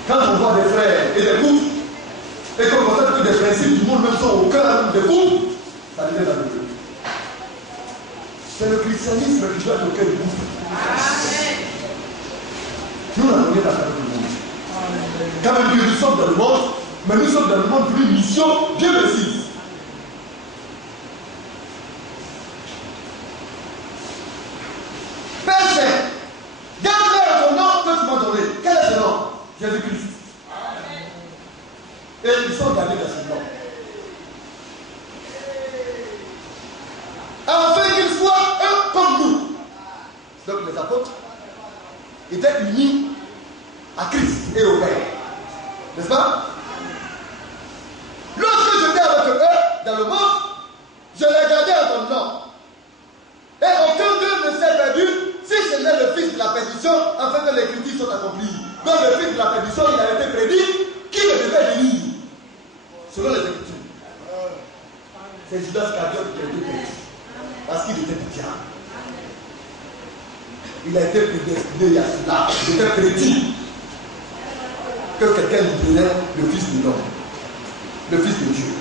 Quand on voit des frères et des couples, et qu'on constate que des principes du monde même sont au cœur des couples, ça devient la vérité. C'est le christianisme qui doit être au cœur du couple. Nous n'avons rien à faire avec le monde. Quand même nous sommes dans le monde, mais nous sommes dans le monde pour une mission bien précise. Père Saint, garde-leur ton nom que tu m'as donné. Quel est ce nom? Jésus-Christ. Et ils sont gardés dans ce nom. Afin qu'ils soient un comme nous. Donc les apôtres étaient unis à Christ et au Père. N'est-ce pas? Lorsque j'étais avec eux dans le monde, je les gardais en ton nom. Et aucun d'eux ne s'est perdu si ce n'est le fils de la perdition, afin que l'écriture soit accomplie. Donc le fils de la perdition, il a été prédit c'est Judas Iscariote qui a été perdu. Parce qu'il était du diable. Il a été prédestiné à cela. Il était prédit que quelqu'un lui donnait le Fils de l'homme, le Fils de Dieu.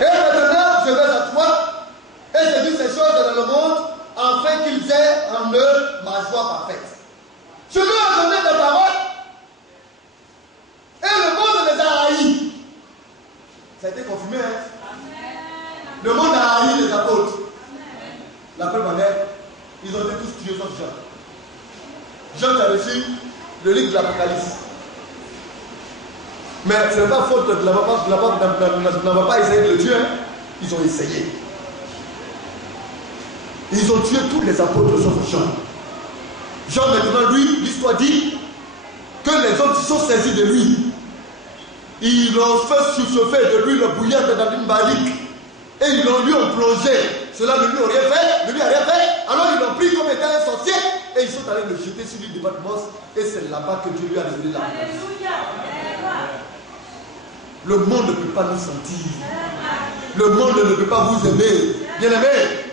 Et maintenant, je vais à toi et je dis ces choses dans le monde afin qu'ils aient en eux ma joie parfaite. Je leur ai donné des paroles et le monde les a haïs. Ça a été confirmé, hein? Le monde a haï les apôtres. La preuve en est, ils ont été tous tués sauf Jean. Jean qui a reçu le livre de l'Apocalypse. Mais ce n'est pas faute de n'avoir pas essayé de le tuer. Hein. Ils ont essayé. Ils ont tué tous les apôtres sauf Jean. Jean maintenant, lui, l'histoire dit que les autres sont saisis de lui. Ils l'ont fait surchauffer de l'huile bouillante dans une barrique. Et ils lui ont plongé. Cela ne lui a rien fait, alors ils l'ont pris comme étant un sorcier et ils sont allés le jeter sur l'île de Patmos et c'est là-bas que Dieu lui a révélé la grâce. Le monde ne peut pas nous sentir. Le monde ne peut pas vous aimer. Bien aimé.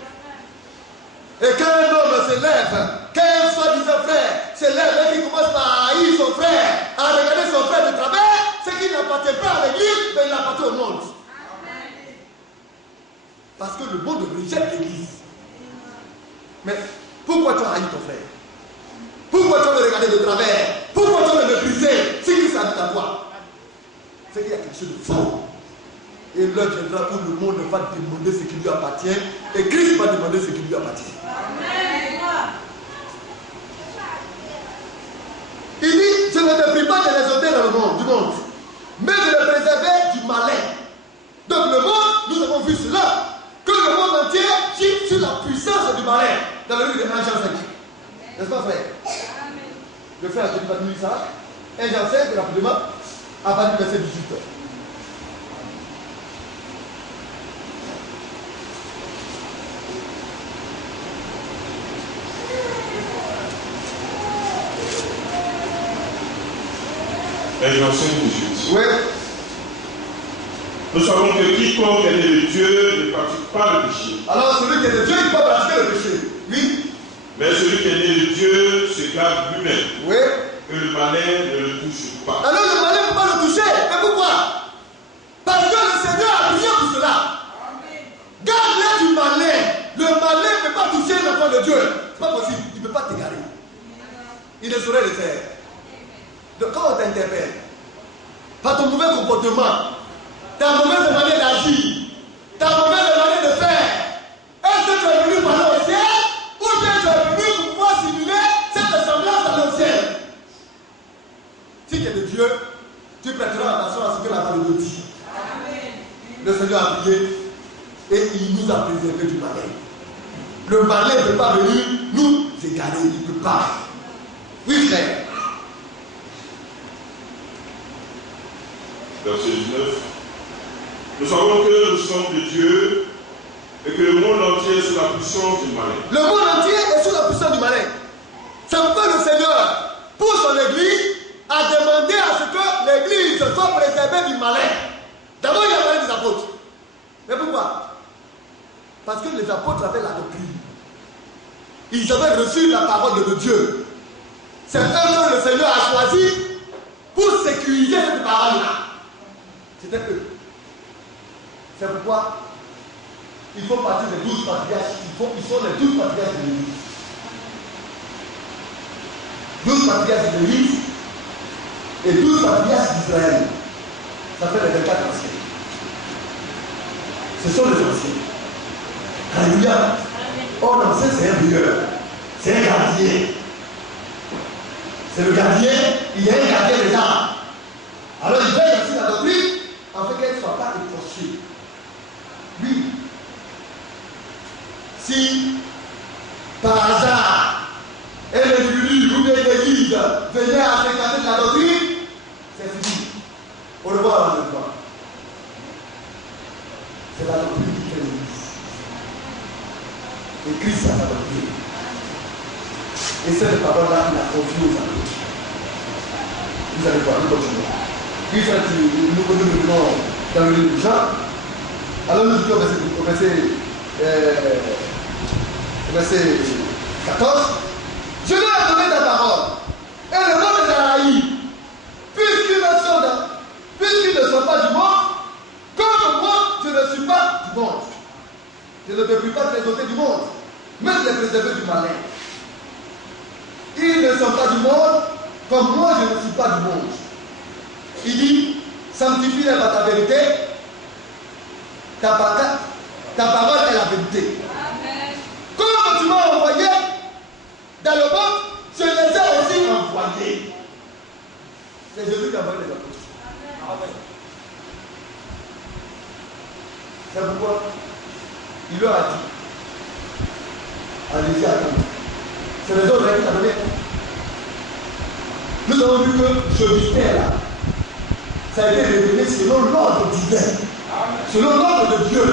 Et quand un homme se lève, qu'un soi-disant frère se lève et qu'il commence par haïr son frère, à regarder son frère de travers, c'est qu'il n'appartient pas à l'église, mais il appartient au monde. Parce que le monde rejette l'église. Mais pourquoi tu as haï ton frère? Pourquoi tu as le regarder de travers? Pourquoi tu as le mépriser? Si Christ habite à toi, c'est qu'il y a quelque chose de faux. Et l'heure viendra où le monde va demander ce qui lui appartient et Christ va demander ce qui lui appartient. Il dit, je ne me prie pas de les ôter dans le monde, du monde, mais de les préserver du malin. Donc le monde, nous avons vu cela. Que le monde entier gît sur la puissance du malin dans le livre de 1 Jean 5. N'est-ce pas, frère? Le frère, je ne vais pas dire ça. 1 Jean 5, rapidement, à partir du verset 18. Jean 5, 18. Oui. Nous savons que quiconque est né de Dieu ne pratique pas le péché. Alors celui qui est de Dieu, il peut pratiquer le péché. Oui. Mais celui qui est né de Dieu se garde lui-même. Oui. Que le malin ne le touche pas. Alors le malin ne peut pas le toucher. Mais pourquoi? Parce que le Seigneur a prié pour cela. Garde-les du malin. Le malin ne peut pas toucher l'enfant de Dieu. C'est pas possible. Il ne peut pas t'égarer. Il ne saurait le faire. Donc quand on t'interpelle, par ton mauvais comportement, ta mauvaise manière d'agir, ta mauvaise manière de faire, est-ce que tu es venu parler au ciel ou bien tu es venu pour pouvoir simuler cette ressemblance à au ciel? Si tu es de Dieu, tu prêteras attention à ce que la parole de Dieu dit. Le Seigneur a prié et il nous a préservé du malin. Le malin ne peut pas venir nous égarer, il ne peut pas. Oui, frère. Verset 19. Nous savons que nous sommes de Dieu et que le monde entier est sous la puissance du malin. Le monde entier est sous la puissance du malin. C'est pourquoi le Seigneur, pour son église, a demandé à ce que l'église soit préservée du malin. D'abord, il a parlé des apôtres. Mais pourquoi? Parce que les apôtres avaient la doctrine. Ils avaient reçu la parole de Dieu. C'est eux que le Seigneur a choisi pour sécuriser cette parole-là. C'était eux. C'est pourquoi il faut partir des 12 patriarches. Ils sont les 12 patriarches de l'Église. 12 patriarches de l'Église et 12 patriarches d'Israël. Ça fait les 24 anciens. Ce sont les anciens. Alléluia. Oh non, c'est un veilleur. C'est un gardien. C'est le gardien. Il y a un gardien des âmes. Alors il veille aussi la doctrine afin qu'elle ne soit pas écorchée. Oui. Si par hasard un individu ou des églises venait à s'écarter de la doctrine, c'est fini. Au revoir, au revoir. C'est la doctrine qui fait l'église. Et Christ a sa doctrine. Et cette parole-là, il a confiée aux apôtres. Vous allez voir, nous continuons. Puis nous venons dans le livre de Jean. Alors nous disons au verset 14, je leur ai donné ta parole, et le monde les a haïs, puisqu'ils ne sont pas du monde, comme moi, je ne suis pas du monde. Je ne peux plus pas les ôter du monde, mais les préserver du malin. Ils ne sont pas du monde, comme moi, je ne suis pas du monde. Il dit, sanctifie-les par ta vérité, ta parole est la vérité. Amen. Comme tu m'as envoyé dans le monde, je les ai aussi envoyés. C'est Jésus qui a envoyé les apôtres. Amen. C'est pourquoi il leur a dit, allez-y attendre. C'est les autres qui ont donné. Nous avons vu que ce mystère là, ça a été révélé selon l'ordre divin, selon l'ordre de Dieu.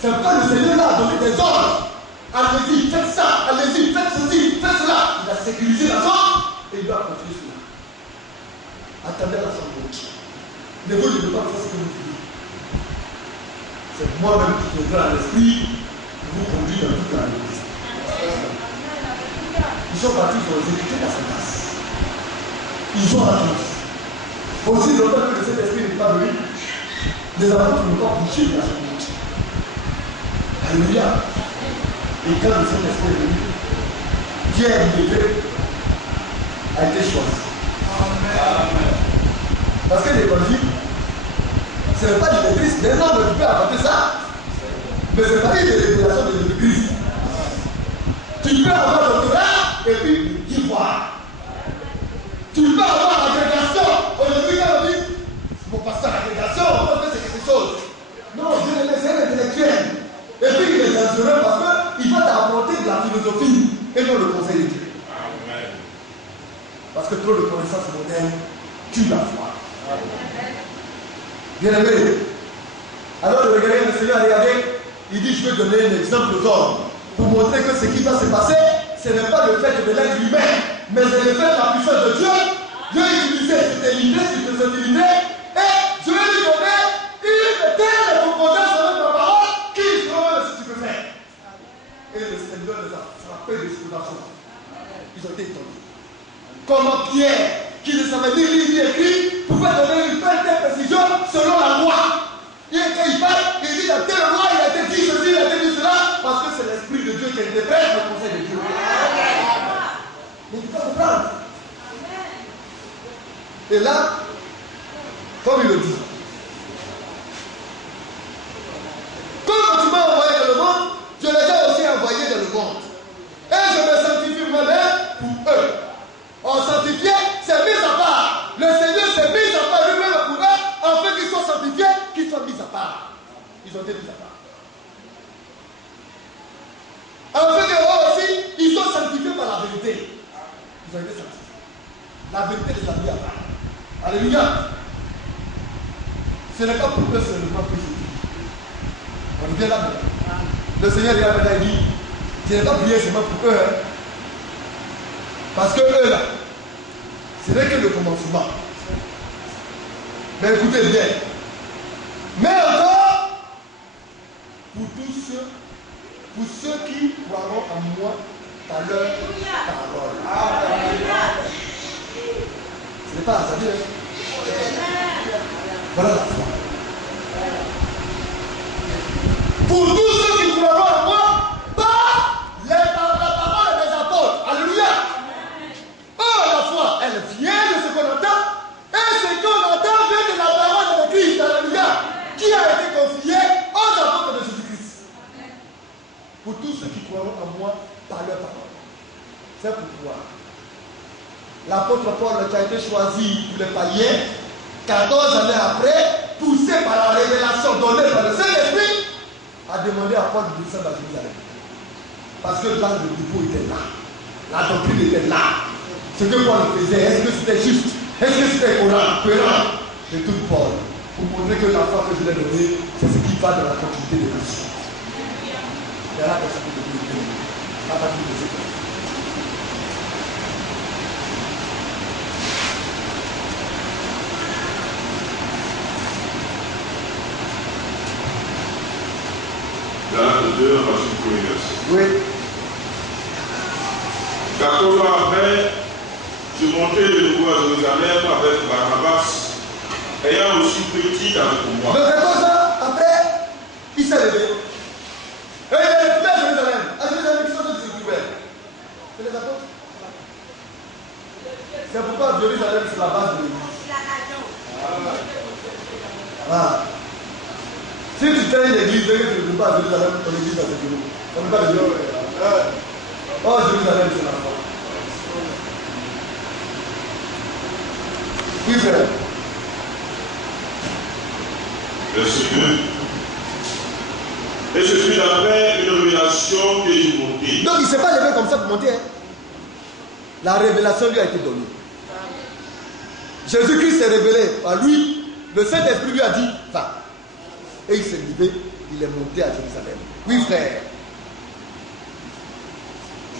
C'est pourquoi le Seigneur là a donné des ordres. Allez-y, faites ça, allez-y, faites ceci, faites cela. Il a sécurisé la zone et il doit continuer cela. Attendez la zone. Ne vous dites pas faire ce que vous voulez. C'est moi-même qui viendrai à l'esprit pour vous conduire dans toute la vie. Ils sont partis, ils ont exécuté la sentence. Ils ont attendu. Aussi longtemps que cet esprit n'est pas venu, les apôtres n'ont pas bougé de la seconde. Alléluia. Et quand le Saint-Esprit est venu, Pierre a été choisi. Amen. Parce que l'évangile, ce n'est pas du Christ. Les hommes ne peuvent apporter ça. Mais ce n'est pas une révélation de Jésus-Christ. Tu peux avoir le Torah et puis y voir. Tu peux avoir l'agrégation. Aujourd'hui, quand on dit, mon pasteur, l'agrégation, on pense que c'est quelque chose. Non, Dieu les laisse intellectuels. Et puis il les assurait parce qu'il va t'apporter de la philosophie et non le conseil de Dieu. Amen. Parce que trop de connaissances modernes tue la foi. Bien aimé. Alors de regarder le Seigneur, regardez, il dit, je vais donner un exemple aux hommes pour montrer que ce qui va se passer, ce n'est pas le fait de l'être humain, mais c'est le fait de la puissance de Dieu. Dieu utilisait cette éliminer, cette sensibilité, et je vais lui donner une telle concordance avec ma parole qu'il saura ce que tu peux faire. Et le Seigneur les a frappés de scrutation. Ils ont été étonnés. Comment Pierre, qui ne savait ni lire ni écrire, pouvait donner une telle précision selon la loi. Et quand il parle, il dit dans telle loi, il a été dit ceci, il a été dit cela, parce que c'est l'Esprit de Dieu qui interprète le conseil de Dieu. Mais tu peux comprendre. Et là, comme il le dit, comme tu m'as envoyé dans le monde, je les ai aussi envoyés dans le monde. Et je me sanctifie moi-même pour eux. En sanctifié, c'est mis à part. Le Seigneur s'est mis à part lui-même pour eux, afin qu'ils soient sanctifiés, qu'ils soient mis à part. Ils ont été mis à part. Afin qu'eux aussi, ils sont sanctifiés par la vérité. Ils ont été sanctifiés. La vérité les a mis à part. Alléluia. Ce n'est pas pour eux seulement que je dis. On vient là maintenant. Le Seigneur il a dit, je n'ai pas prié seulement pour eux. Hein. Parce que eux là, ce n'est que le commencement. Mais écoutez bien. Mais encore, pour tous ceux qui croiront en moi par leur parole. Ce n'est pas à savoir. Voilà la foi. Pour tous ceux qui croiront en moi par la parole des apôtres. Alléluia. Oh, la foi, elle vient de ce qu'on entend. Et ce qu'on entend vient de la parole de Christ. Alléluia. Qui a été confié aux apôtres de Jésus-Christ. Pour tous ceux qui croiront en moi par leur parole. C'est pourquoi l'apôtre Paul qui a été choisi pour les païens, 14 années après, poussé par la révélation donnée par le Saint-Esprit, a demandé à Paul de descendre à Jérusalem. Parce que là, le dépôt était là. La doctrine était là. Ce que Paul faisait, est-ce que c'était juste? Est-ce que c'était cohérent de tout Paul? Pour montrer que la foi que je l'ai donnée, c'est ce qui va dans la continuité de la vie. C'est là que ça peut devenir à partir de ce point. Oui. 14 ans après, je montais de nouveau à Jérusalem avec Barnabas, ayant aussi petit avec moi. Donc 14 ans après, il s'est levé. Et il est retourné à Jérusalem. À Jérusalem, qui sont tous découverts. C'est les apôtres. C'est pourquoi Jérusalem, c'est la base de l'église. Ah. Si tu fais une église et que tu ne veux pas à Jérusalem, ton église va se dérouler. Ça ne veut pas le dire. Oh, Jérusalem, c'est la foi. Oui, frère. Verset 2. Et ce fut après une révélation que j'ai montée. Donc il ne s'est pas levé comme ça pour monter. Hein. La révélation lui a été donnée. Jésus-Christ s'est révélé à lui. Le Saint-Esprit lui a dit, va. Et il s'est levé, il est monté à Jérusalem. Oui, frère.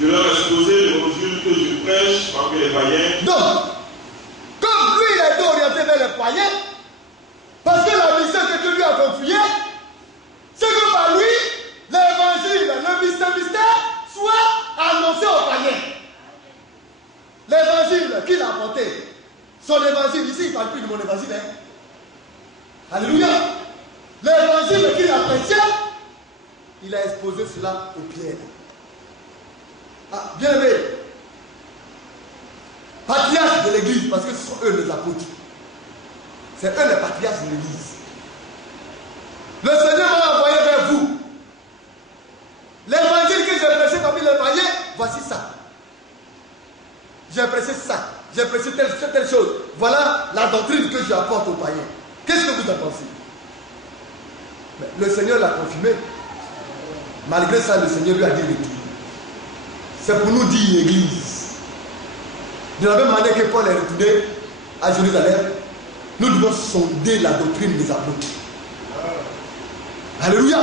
Je leur ai exposé l'évangile que je prêche parmi les païens. Donc, comme lui, il a été orienté vers les païens, parce que la mission que Dieu lui a confiée, c'est que par lui, l'évangile, le mystère, soit annoncé aux païens. L'évangile qu'il a apporté, son évangile, ici, il ne parle plus de mon évangile. Hein. Alléluia. L'évangile qu'il a prêché, il a exposé cela aux pierres. Ah, bien aimé. Patriarches de l'église, parce que ce sont eux les apôtres. C'est eux les patriarches de l'église. Le Seigneur m'a envoyé vers vous. L'évangile que j'ai prêché parmi les païens, voici ça. J'ai prêché ça. J'ai prêché telle chose. Voilà la doctrine que j'apporte aux païens. Qu'est-ce que vous en pensez? Mais le Seigneur l'a confirmé. Malgré ça, le Seigneur lui a dit retour. C'est pour nous dire l'église. De la même manière que Paul est retourné à Jérusalem, nous devons sonder la doctrine des apôtres. Alléluia.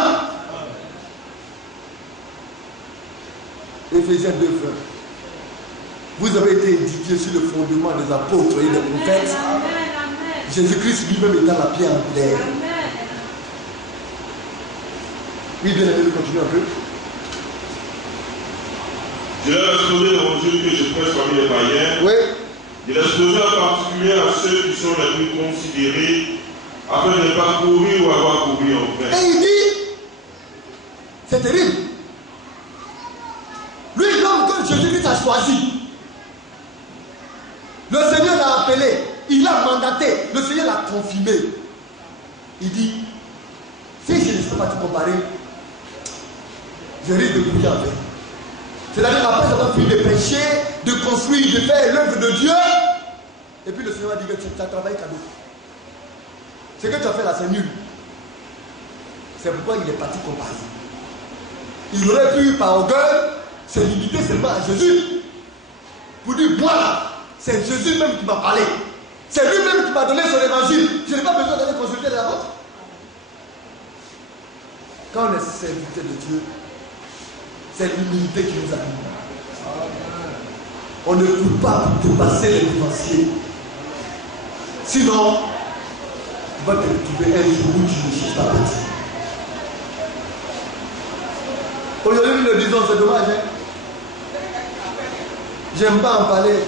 Éphésiens 2, frères. Vous avez été édifiés sur le fondement des apôtres et des prophètes. Jésus-Christ lui-même étant la pierre angulaire. Oui, bien aimé, continuez un peu. Je leur ai exposé l'évangile que je prêche parmi les païens. Oui. Je l'ai exposé en particulier à ceux qui sont les plus considérés, afin de ne pas courir ou avoir couru en vain. Et il dit, c'est terrible. Lui, l'homme que Jésus-Christ a choisi, le Seigneur l'a appelé, il l'a mandaté, le Seigneur l'a confirmé. Il dit, si je ne sais pas te comparer, je risque de courir en vain. C'est-à-dire après avoir fini de prêcher, de construire, de faire l'œuvre de Dieu, et puis le Seigneur a dit que tu as travaillé cadeau. Ce que tu as fait là, c'est nul. C'est pourquoi il est parti comparer. Il aurait pu, par orgueil, se limiter seulement à Jésus. Pour dire, voilà, c'est Jésus même qui m'a parlé. C'est lui-même qui m'a donné son évangile. Je n'ai pas besoin d'aller consulter les apôtres. Quand on est serviteur de Dieu, c'est l'humilité qui nous anime. On ne peut pas dépasser les dévanciers. Sinon, tu vas te retrouver un jour où tu ne cherches pas petit. Aujourd'hui, nous le disons, c'est dommage. Hein? J'aime pas en parler.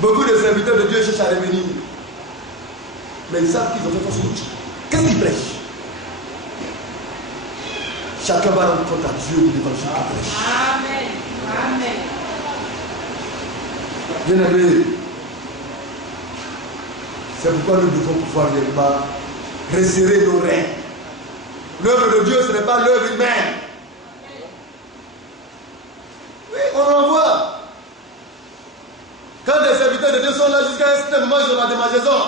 Beaucoup de serviteurs de Dieu cherchent à revenir. Mais ils savent qu'ils ont fait fausse route. Qu'est-ce qu'ils prêchent? Chacun va rendre compte à Dieu de l'évangile qu'il prêche. Amen. Amen. Bien-aimés, c'est pourquoi nous devons pouvoir réellement resserrer nos reins. L'œuvre de Dieu, ce n'est pas l'œuvre humaine. Oui, on renvoie. Quand des serviteurs de Dieu sont là jusqu'à un certain moment, ils ont la démangeaison.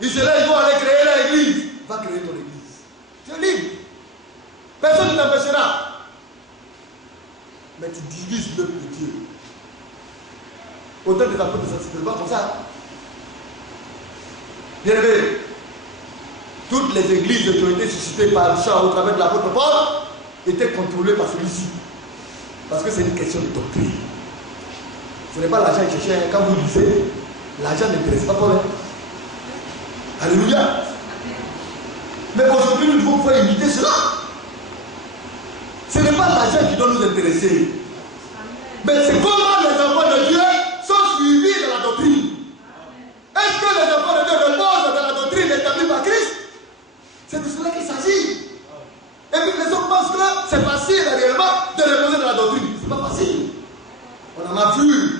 Ils se lèvent, ils vont aller créer l'église. Va créer ton église. Tu es libre. Personne ne t'empêchera. Mais tu divises l'œuvre de Dieu. Autant des apôtres de Saint-Cyprien, pas comme ça. Bien aimé, toutes les églises qui ont été suscitées par le chant au travers de l'apôtre Paul étaient contrôlées par celui-ci. Parce que c'est une question de doctrine. Ce n'est pas l'argent qui cherche. Quand vous lisez, l'argent n'intéresse pas Paul. Alléluia. Mais aujourd'hui, nous devons pouvoir imiter cela. Ce n'est pas l'argent qui doit nous intéresser. Mais c'est comment les enfants de Dieu sont suivis dans la doctrine. Est-ce que les enfants de Dieu reposent dans la doctrine établie par Christ? C'est de cela qu'il s'agit. Et puis les hommes pensent que c'est facile réellement de reposer dans la doctrine. C'est pas facile. On en a vu.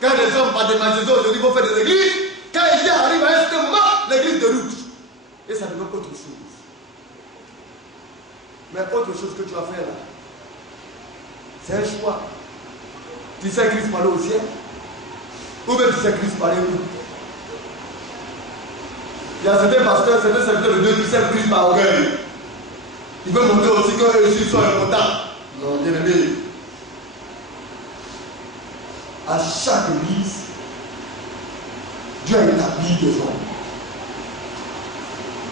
Quand les hommes par des magasins aujourd'hui vont faire des églises, quand ils arrivent à un certain moment, l'église déroute. Et ça devient autre chose. Mais autre chose que tu vas faire là, c'est un choix. Tu sais Christ parler au ciel, ou bien tu sais Christ parler où? Il y a certains pasteurs, certains serviteurs de Dieu qui servent Christ par orgueil. Ils veulent montrer aussi qu'eux aussi sont importants. Non, bien aimé. À chaque église, Dieu a établi des hommes.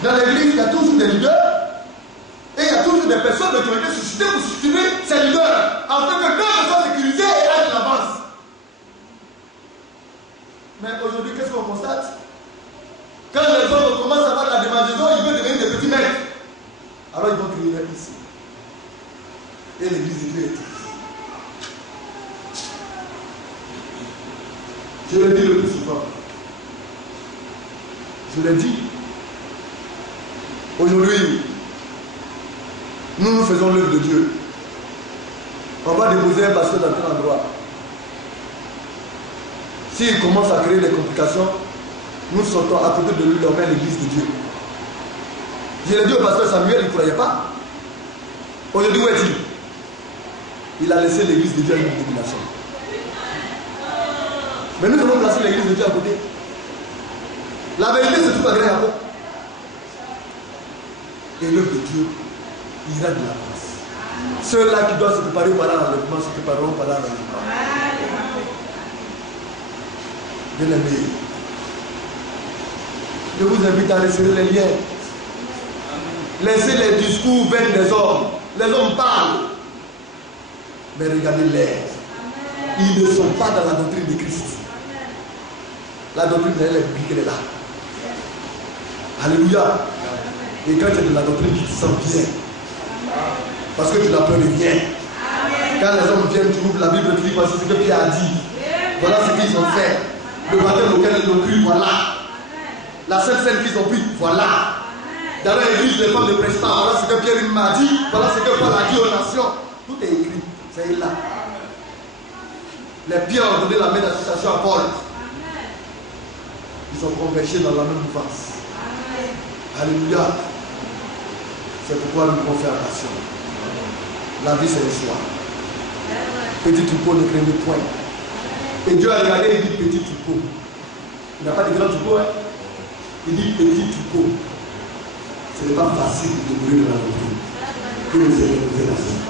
Dans l'église, il y a toujours des leaders et il y a toujours des personnes qui ont été suscitées pour soutenir ces leaders afin que l'œuvre soit sécurisée et aille de l'avance. Mais aujourd'hui, qu'est-ce qu'on constate? Quand les hommes commencent à avoir la démangeaison, ils veulent devenir des petits maîtres. Alors ils vont crier ici. Et l'église de Dieu est ici. Je le dis le plus souvent. Je l'ai dit. Aujourd'hui, nous faisons l'œuvre de Dieu. On va déposer un pasteur dans tel endroit. S'il commence à créer des complications, nous sortons à côté de lui, on met l'église de Dieu. Je l'ai dit au pasteur Samuel, il ne croyait pas. Aujourd'hui, où est-il? Il a laissé l'église de Dieu à une domination. Mais nous avons placé l'église de Dieu à côté. La vérité se trouve à Gré-Yapo. Et l'œuvre de Dieu ira de la place. Ceux-là qui doivent se préparer par l'enlèvement se prépareront par l'enlèvement. Bien aimé, je vous invite à laisser les liens. Laissez les discours venir des hommes. Les hommes parlent. Mais regardez-les. Ils ne sont pas dans la doctrine de Christ. La doctrine de biblique, elle est là. Alléluia. Et quand tu es de la doctrine, tu te sens bien. Parce que tu n'as peur de rien. Quand les hommes viennent, tu ouvres la Bible, tu dis voici ce que Pierre a dit. Voilà ce qu'ils ont fait. Le baptême auquel ils ont cru, voilà. La seule scène qu'ils ont pris, voilà. Dans l'église, les femmes ne prêchent pas. Voilà ce que Pierre m'a dit. Voilà ce que Paul a dit aux nations. Tout est écrit. C'est là. Les Pierre ont donné la main d'association à Paul. Ils sont convergés dans la même mouvance. Alléluia. C'est pourquoi nous devons faire attention. La vie, c'est le choix. Petit troupeau, ne craignez point. Et Dieu a regardé et dit petit troupeau. Il n'a pas dit grand troupeau. Hein? Il dit petit troupeau. Ce n'est pas facile de mourir dans la doctrine. Que nous ayons fait la vie.